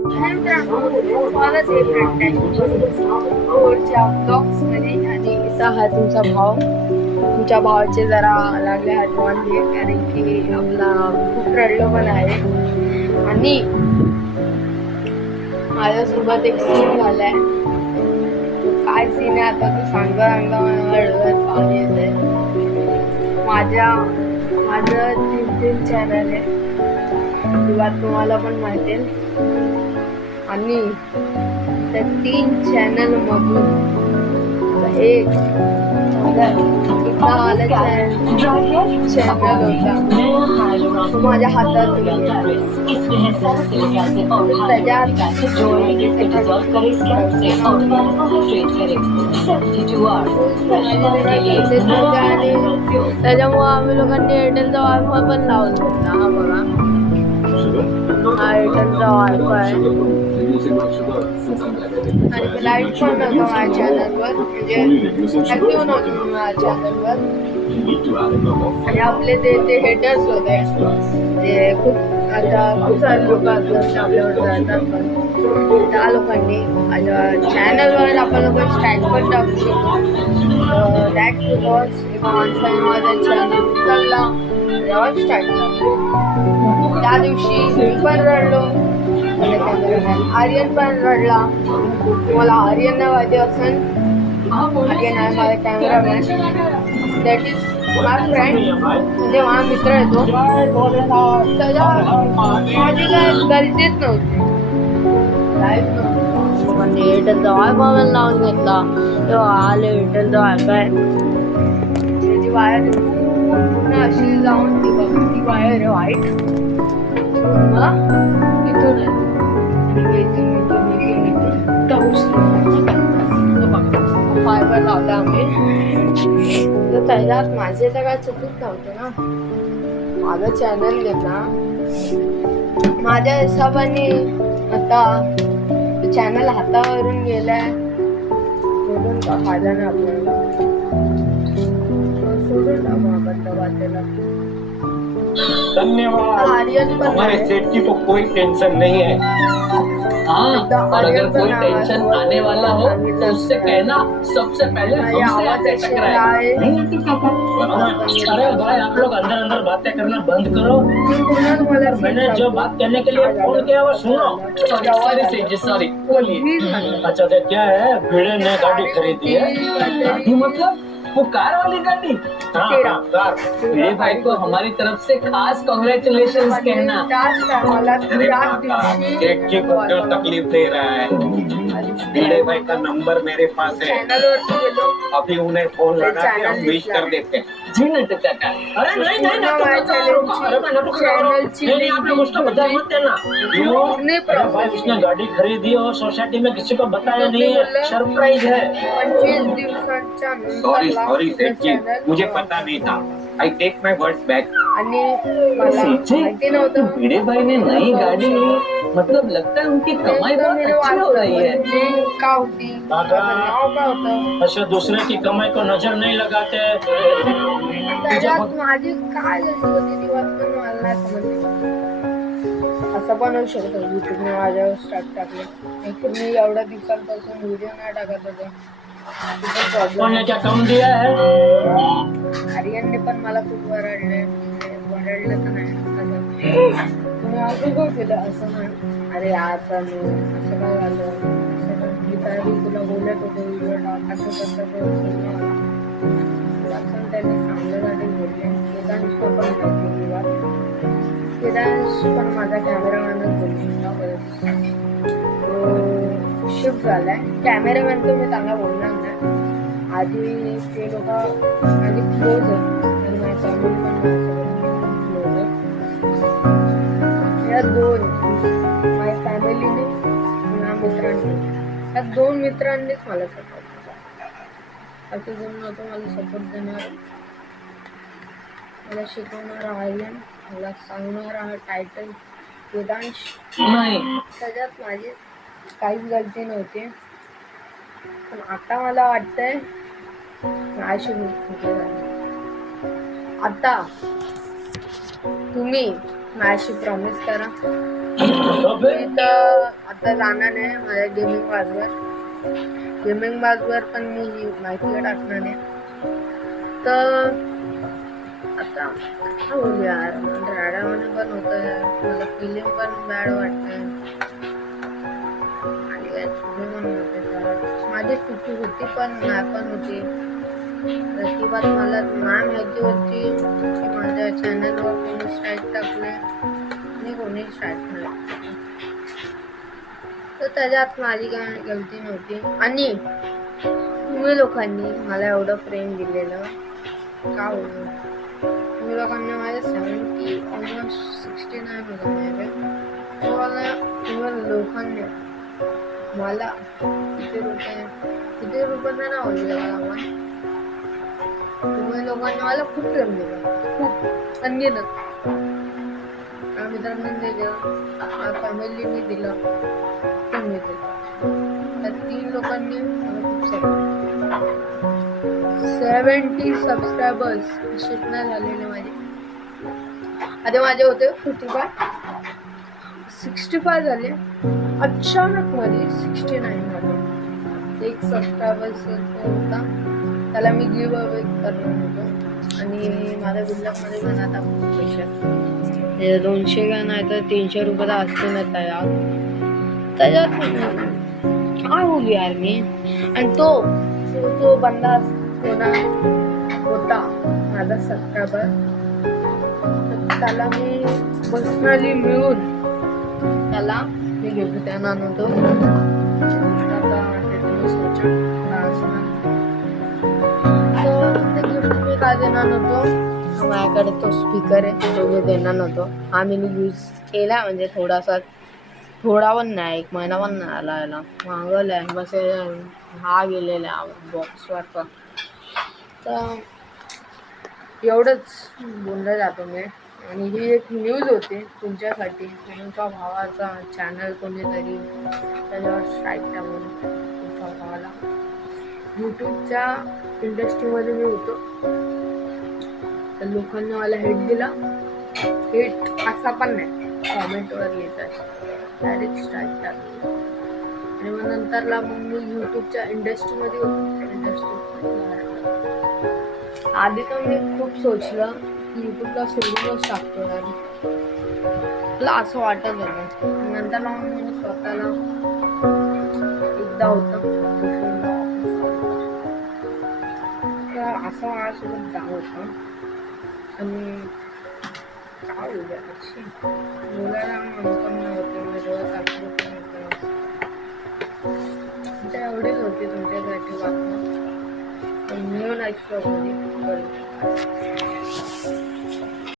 स्वागत आहे रोडच्या ब्लॉग्स मध्ये. आणि इथं हा तुमचा भाव. तुमच्या भावाचे जरा लागले हात वांदे, कारण की आपला खूप रडलो पण आहे. आणि माझ्यासोबत एक सीन झालाय. काय सीन आहे आता तू सांगा सांगा, मला डोळ्यात पाणी येतंय. माझं 3 चॅनल आहे, किंवा तुम्हाला पण माहिती आहे. आणि त्या 3 चॅनल मधून एक चॅनल होता, तो माझ्या हातात त्याच्यामुळे आम्ही लोकांनी एअरटेलचा वायफाय पण लावून घेतला. हा बघा, हा एअरटेलचा वायफाय. आणि लाईट पण नव्हतं माझ्या चॅनलवर, म्हणजे ऍक्टिव्ह नव्हतं माझ्या चॅनलवर. आणि आपले ते हेटर्स होते, जे खूप सारे लोक असतात आपल्यावर जातात. पण त्या लोकांनी माझ्या चॅनलवर आपण लोक स्टॅग पण टाकू शकतो. दॅट बिकॉज एका माणसाने माझा चॅनल उचलला तेव्हा स्टॅग टाकला. त्या दिवशी मी पण रडलो, कॅमेरामॅन आर्यन पण रडला. मला आर्यन नाही माहिती असेल, आर्यन आहे माझा cameraman. That is my friend, म्हणजे माझा मित्र आहे तो. त्याच्या माझी काय गलतीच नव्हती. एअरटेलचा वायफाय लावून घेतला तेव्हा आले एअरटेलचा वायफाय. त्याची वायर पूर्ण अशी जाऊन ती वायर आहे व्हाईट, मला इथून आहे. फायबर लावला आम्ही, तर त्याच्यात माझे तर काय चुकूच नव्हते ना. माझा चॅनल घेतला माझ्या हिशोबाने. आता चॅनल हातावरून गेलाय, सोडून का फायदा नाही आपल्याला. सोडून टाकू आपण त्या वाटेला. धन्यवाद। आर्यन पण हमारे सेठ की तो कोई टेंशन नहीं है। हाँ, और अगर कोई टेंशन आने वाला हो तो उससे कहना सबसे पहले हमसे आके टकराए। अरे भाई, आप लोग अंदर अंदर बातें करना बंद करो। मैंने जो बात करने के लिए फोन किया वो सुनो। सॉरी बोलिए। अच्छा तो क्या है, भिड़े ने गाड़ी खरीदी है। गाड़ी मतलब वो कार वाली गाड़ी? हाँ कार। भिड़े भाई को हमारी तरफ से खास कांग्रेचुलेशन कहना। सेठ जी को क्यों तकलीफ दे रहा है? भिड़े भाई का नंबर मेरे पास है, अभी उन्हें फोन लगा के हम विश कर देते हैं। जी नटू काका। अरे नहीं नहीं नटू काका, अरे मैं नटू काका, नहीं आप लोग उसको बधाई मत देना। क्यों? अरे भाई उसने गाड़ी खरीदी और सोसाइटी में किसी को बताया नहीं है, सरप्राइज है। 25 दिवसांच्या सॉरी सॉरी सेठ जी, मुझे पता नहीं था। I take my words back. आणि मला माहिती नव्हतं। भिड़े भाई ने नई गाड़ी, मतलब लगता है उनकी कमाई बहुत अच्छी हो रही है। का होती नाव का होतं, अच्छा दूसरे की कमाई को नजर नहीं लगाते। त्याच्यात माझी काय गलती होती ती बात पण मला नाही समजली. असं पण होऊ शकतं युट्यूबने माझ्यावर स्टार्ट टाकले, मी एवढ्या दिवसांपासून व्हिडिओ नाही टाकत होते. उन्होंने क्या कम दिया है? आर्यनने पण मला खूप वरडलं तर नाही, तुम्ही असं काय केलं असं नाही. अरे आता मी असं काय झालं, मी तुला बोलत होतो व्हिडिओ टाक असं कसं त्यांनी चांगल्यासाठी बोलले. केदांश पण माझा कॅमेरामॅनच बोलू शकता. शिफ्ट झालाय कॅमेरामॅन, तो मी चांगला बोलणार नाही. आधी ते लोक माझी क्लोज आहे आणि माझ्या फॅमिली पण क्लोज आहे. या दोन माझ्या फॅमिलीने माझ्या मित्रांनी, या 2 मित्रांनीच मला सपोर्ट केला. आता जर नव्हतं मला सपोर्ट देणार, मला शिकवणारा आर्यन, मला सांगणारा टायटल वेदांश नाही, त्याच्यात माझी काहीच गलती नव्हती. पण आता मला वाटतंय माझी चुकी झाली. आता तुम्ही माझी प्रॉमिस करा तिथं आता जाणार आहे माझ्या गेमिंग बाजवर पण मी माहिती टाकणार आहे. तर आता काय बोलू यार, राडामध्ये पण होत यार, मला फिलिंग पण बॅड वाटतंय आणि काय चुकी पण होते त्याला. माझी चुकी होती पण नाही पण होती. ती बात मला नाही माहिती होती की माझ्या चॅनलवर कोणी स्ट्राईक टाकले आणि कोणी स्ट्राईक नाही. तर त्याच्यात माझी काय गलती नव्हती. आणि तुम्ही लोकांनी मला एवढं प्रेम दिलेलं का बोलू. तुम्ही लोकांनी माझ्या 70 ऑलमोस्ट 69 होतं माझ्याकडे. तुम्ही लोकांनी मला किती रुपये नाही आवडले मला. तुम्ही लोकांनी मला खूप प्रेम दिलं, खूप अनगिनत. माझ्या मित्रांनी दिलं, माझ्या फॅमिलीने दिलं, तुम्ही दिलं. त्या 3 लोकांनी मला खूप सपोर्ट. 70 सबस्क्रायबर्स असेच नाही झालेले माझे. आधी माझे होते 65 झाले. अचानक मध्ये 69 झाले. एक सबस्क्रायबर्स होता त्याला मी गिव्ह अवे करणार होतो आणि माझ्या बिल्डरमध्ये पण आता खूप पैसे 200 का नाही तर 300 रुपये तर असते ना त्याच्यात काय बोलू यार मी. आणि तो बंदा होता माझा सबस्क्रायबर, त्याला मी पर्सनली मिळून त्याला मी गिफ्ट देणार नव्हतो. ते गिफ्ट मी काय देणार नव्हतो. माझ्याकडे तो स्पीकर आहे तो मी देणार नव्हतो. हा मी यूज केला म्हणजे थोडा पण नाही, 1 महिना पण नाही आला याला. मागवलाय बस हा गेलेला बॉक्सवर पण. तर एवढंच बोललं जातो मी. आणि ही एक न्यूज होती तुमच्यासाठी. तुमच्या भावाचा चॅनल कोणीतरी त्याच्यावर स्ट्राईक टाकून तुमच्या भावाला. यूट्यूबच्या इंडस्ट्रीमध्ये मी होतो तर लोकांनी मला हेट दिला. हेट असा पण नाही, कॉमेंटवर लिहितात, डायरेक्ट स्ट्राईक टाकली. आणि मग नंतरला मग मी यूट्यूबच्या इंडस्ट्रीमध्ये होतो. आधी तर मी खूप सोचलं की यूट्यूबला सोडूनच टाकतो यार, मला असं वाटत होतं. नंतर मग मी स्वतःला एकदा होतं असं माझ्यासोबत जात होतं. आणि काय बोलायला पण नव्हते मी रोज आपलं पण होतं. एवढीच होती तुमच्यासाठी बातमी. न्यू लाईफ स्टॉकमध्ये